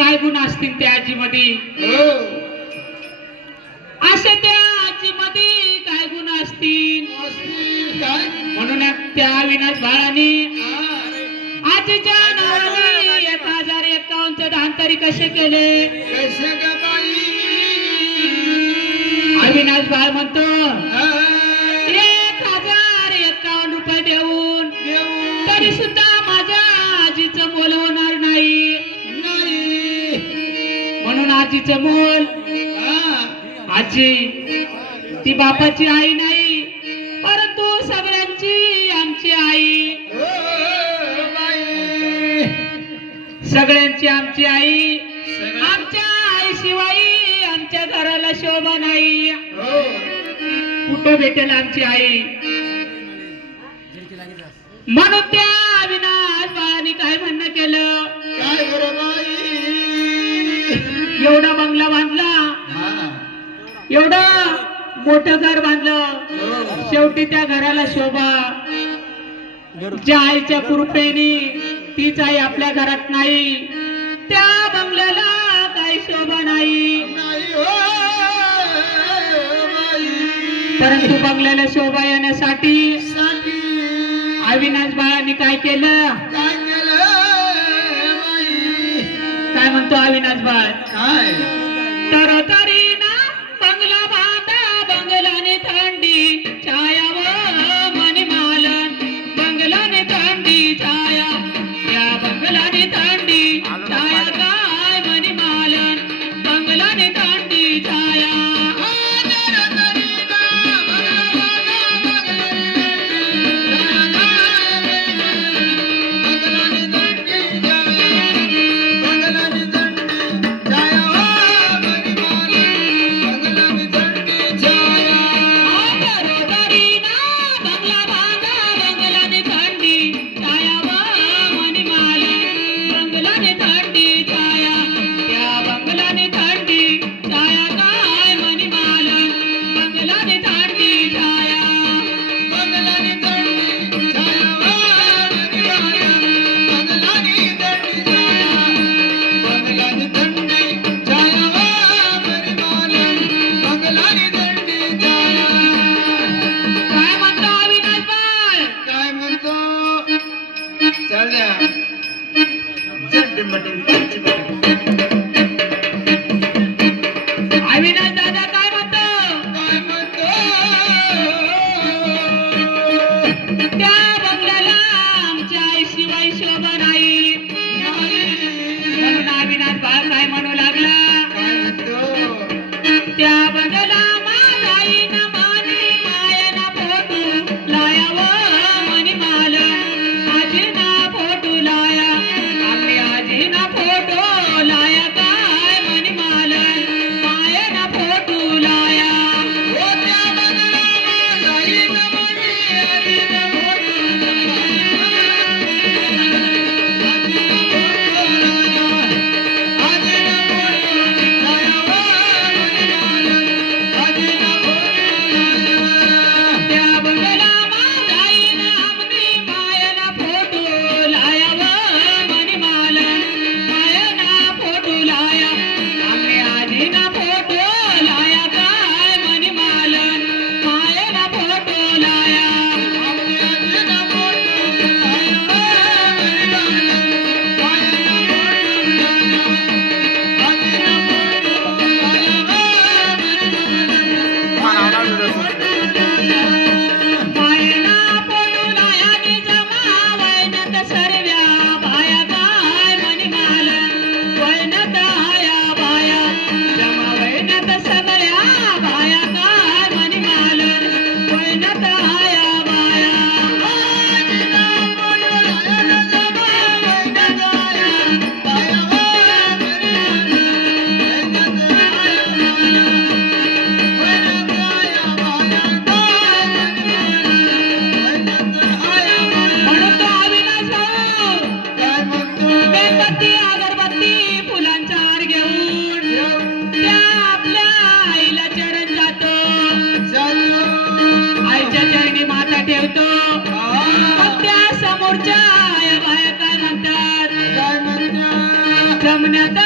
काय गुण असतील त्या आजीमध्ये? असे त्या आजीमध्ये काय गुण असतील? म्हणून त्या अविनाश बाळाने आजीच्या नावाने 1051 धांतरी कसे केले? अविनाश बाळ म्हणतो 1051 रुपये देऊन तरी सुद्धा माझ्या आजीचं मोल होणार नाही. म्हणून आजीचं मोल, आजी ती बापाची आई नाही परंतु सगळ्यांची आमची आई, सगळ्यांची आमची आई. आमच्या आईशिवाय आमच्या घराला शोभा नाही. कुठं भेटेल आमची आई? म्हणून त्या अविनाश बाळाने काय म्हणणं केलं? एवढा बंगला बांधला, एवढं मोठं घर बांधलं, शेवटी त्या घराला शोभा ज्या आईच्या कृपेने तीच आई आपल्या घरात नाही, त्या बंगल्याला काही शोभा नाही. परंतु बंगल्याला शोभा येण्यासाठी अविनाश बाळांनी काय केलं? काय म्हणतो अविनाश बाळ? तर तरी ना बंगला बांधा, बंगलाने थंडी छाया मणिमालन, बंगलाने थंडी छाया, या बंगलाने थंडी छाया काय मणिमालन, बंगलाने थंडी छाया. अविनाश दादा काय म्हणतो? त्या बंगल्याला आमच्या आईशिवाय शोभा नाही. म्हणून अविनाश बाळ काय म्हणू लागला? त्या बंगला माझा आईना माने मायाना फोटू लायावं मणिमालन, आजीना फोटू लाया, आम्ही आजीना फोटो लाया काय मणिमालन, मायाना फोटू लाया. जमण्यात